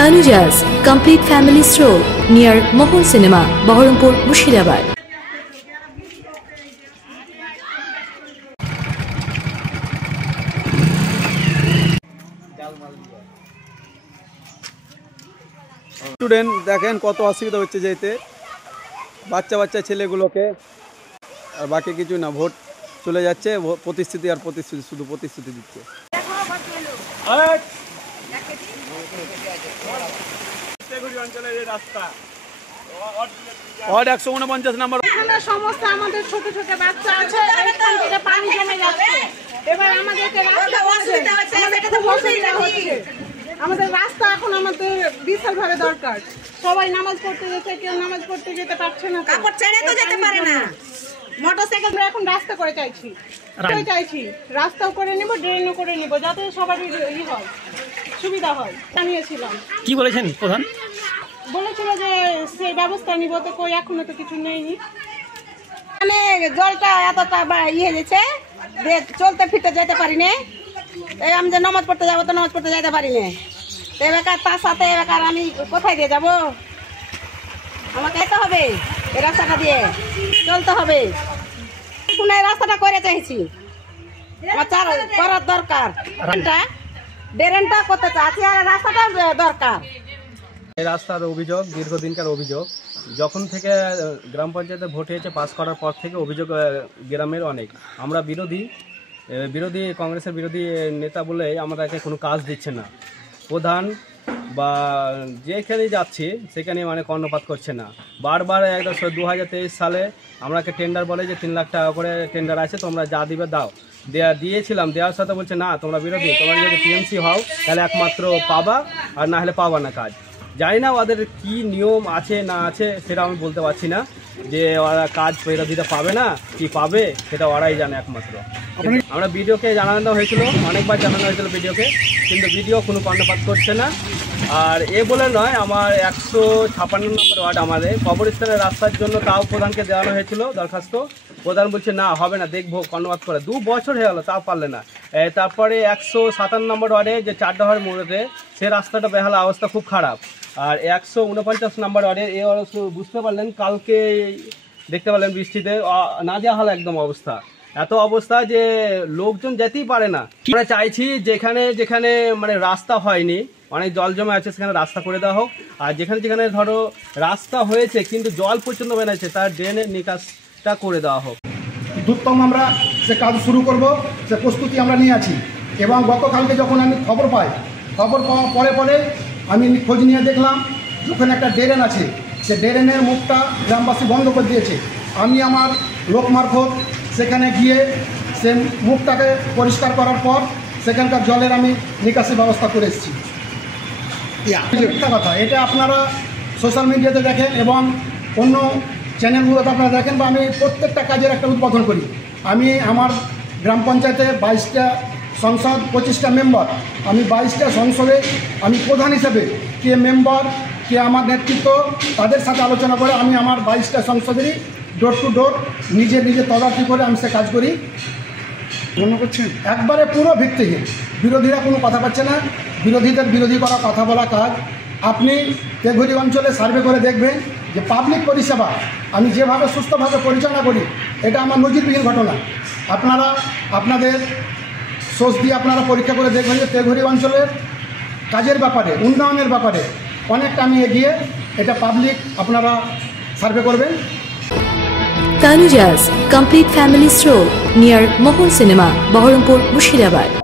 Tanujas Complete Family Stroll near Mohol Cinema, Baharampur, Murshidabad. Student দেখেন কত অসুবিধা হচ্ছে যেতে বাচ্চা বাচ্চা ছেলেগুলোকে আর বাকি কিছু না ভোট চলে যাচ্ছে প্রতিশ্রুতি আর প্রতিশ্রুতি শুধু প্রতিশ্রুতি দিচ্ছে রাস্তা ওয়ার্ড 149 নম্বর এখানে সমস্ত আমাদের ছোট ছোট বাচ্চা আছে এখান থেকে পানি জমে যাচ্ছে এবার আমাদেরকে আমাদের রাস্তা এখন আমাদের বিশালভাবে দরকার সবাই নামাজ পড়তে যেতে কেউ নামাজ পড়তে যেতে পারছে না কাপড় ছেড়ে তো যেতে পারে না মোটরসাইকেল আমরা এখন রাস্তা করে চাইছি রাস্তাও করে নিব ড্রেনও করে নিব যাতে সবারই ই হয় সুবিধা হয় জানিয়েছিলাম কি বলেছেন প্রধান বলেছিল যে সেই ব্যবস্থা নিব তো কই এখনো তো কিছু নেইনি মানে জলটা এতটা ইয়ে গেছে যে চলতে ফিরতে যেতে পারি না এই আমি যে নামাজ পড়তে যাবো তো নামাজ পড়তে যেতে পারি না এবার তার সাথে এবার আমি কোথায় দিয়ে যাবো আমাকে যেতে হবে এই রাস্তাটা দিয়ে চলতে হবে এখন এই রাস্তাটা করে চাইছি আমার করার দরকার ড্রেনটা করতে চাচ্ছি আর রাস্তাটা দরকার এই রাস্তার অভিযোগ দীর্ঘদিনকার অভিযোগ যখন থেকে গ্রাম পঞ্চায়েতে ভোট হয়েছে পাস করার পর থেকে অভিযোগ গ্রামের অনেক আমরা বিরোধী কংগ্রেসের বিরোধী নেতা বলে আমাদেরকে কোনো কাজ দিচ্ছে না প্রধান বা যেখানে যাচ্ছি সেখানে মানে কর্ণপাত করছে না বারবার একদম 2023 সালে আমাকে টেন্ডার বলে যে 3 লাখ টাকা করে টেন্ডার আছে তোমরা যা দিবে দাও দিয়েছিলাম দেওয়ার সাথে বলছে না তোমরা বিরোধী তোমরা যদি টিএমসি হও তাহলে একমাত্র পাবা আর না হলে পাবা না কাজ জানি না ওদের কি নিয়ম আছে না আছে সেটা আমি বলতে পারছি না যে ওরা কাজ বিরোধীরা পাবে না কি পাবে সেটা ওরাই জানে একমাত্র আমরা ভিডিওকে জানানো হয়েছিল অনেকবার জানানো হয়েছিল ভিডিওকে কিন্তু ভিডিও কোনো কর্ণপাত করছে না আর এ বলে নয় আমার 156 নম্বর ওয়ার্ড আমাদের কবরস্থানের রাস্তার জন্য তাও প্রধানকে দেওয়ানো হয়েছিল দরখাস্ত প্রধান বলছে না হবে না দেখবো কর্ণপাত করে 2 বছর হয়ে গেলো তাও পারলে না তারপরে 157 নম্বর ওয়ার্ডে যে চারডাহার মোড়ে সে রাস্তাটা বেহালা অবস্থা খুব খারাপ আর 149 নম্বর ওয়ার্ডে এ বুঝতে পারলেন কালকে দেখতে পারলেন বৃষ্টিতে নাজেহাল একদম অবস্থা এত অবস্থা যে লোকজন যেতেই পারে না আমরা চাইছি যেখানে যেখানে মানে রাস্তা হয়নি অনেক জল জমে আছে সেখানে রাস্তা করে দেওয়া হোক আর যেখানে যেখানে ধরো রাস্তা হয়েছে কিন্তু জল প্রচণ্ড বেড়েছে তার ড্রেনের নিকাশটা করে দেওয়া হোক দ্রুততম আমরা সে কাজ শুরু করব সে প্রস্তুতি আমরা নিয়ে আছি এবং গতকালকে যখন আমি খবর পাওয়ার পরে আমি খোঁজ নিয়ে দেখলাম ওখানে একটা ড্রেন আছে সে ড্রেনের মুখটা গ্রামবাসী বন্ধ করে দিয়েছে আমি আমার লোক মারফত সেখানে গিয়ে সে মুখটাকে পরিষ্কার করার পর সেখানকার জলের আমি নিকাশি ব্যবস্থা করে এসেছি একটা কথা এটা আপনারা সোশ্যাল মিডিয়াতে দেখেন এবং অন্য চ্যানেলগুলোতে আপনারা দেখেন বা আমি প্রত্যেকটা কাজের একটা উদ্বোধন করি আমি আমার গ্রাম পঞ্চায়েতে 22টা সংসদ 25টা মেম্বার আমি 22টা সংসদে আমি প্রধান হিসেবে কে মেম্বার কে আমার নেতৃত্ব তাদের সাথে আলোচনা করে আমি আমার 22টা সংসদেরই ডোর টু ডোর নিজে তদারকি করে আমি সে কাজ করি মনে করছেন একবারে পুরো ভিত্তিহীন বিরোধীরা কোনো কথা পাচ্ছে না বিরোধীদের বিরোধী করা কথা বলা কাজ আপনি তেঘুরি অঞ্চলে সার্ভে করে দেখবেন যে পাবলিক পরিষেবা আমি যেভাবে সুস্থভাবে পরিচালনা করি এটা আমার নজিরবিহীন ঘটনা আপনারা আপনাদের সোর্স দিয়ে আপনারা পরীক্ষা করে দেখবেন যে তেঘুরি অঞ্চলের কাজের ব্যাপারে উন্নয়নের ব্যাপারে অনেকটা আমি এগিয়ে এটা পাবলিক আপনারা সার্ভে করবেন Tanujas Complete Family Stroll near Mohol Cinema, Baharampur, Murshidabad.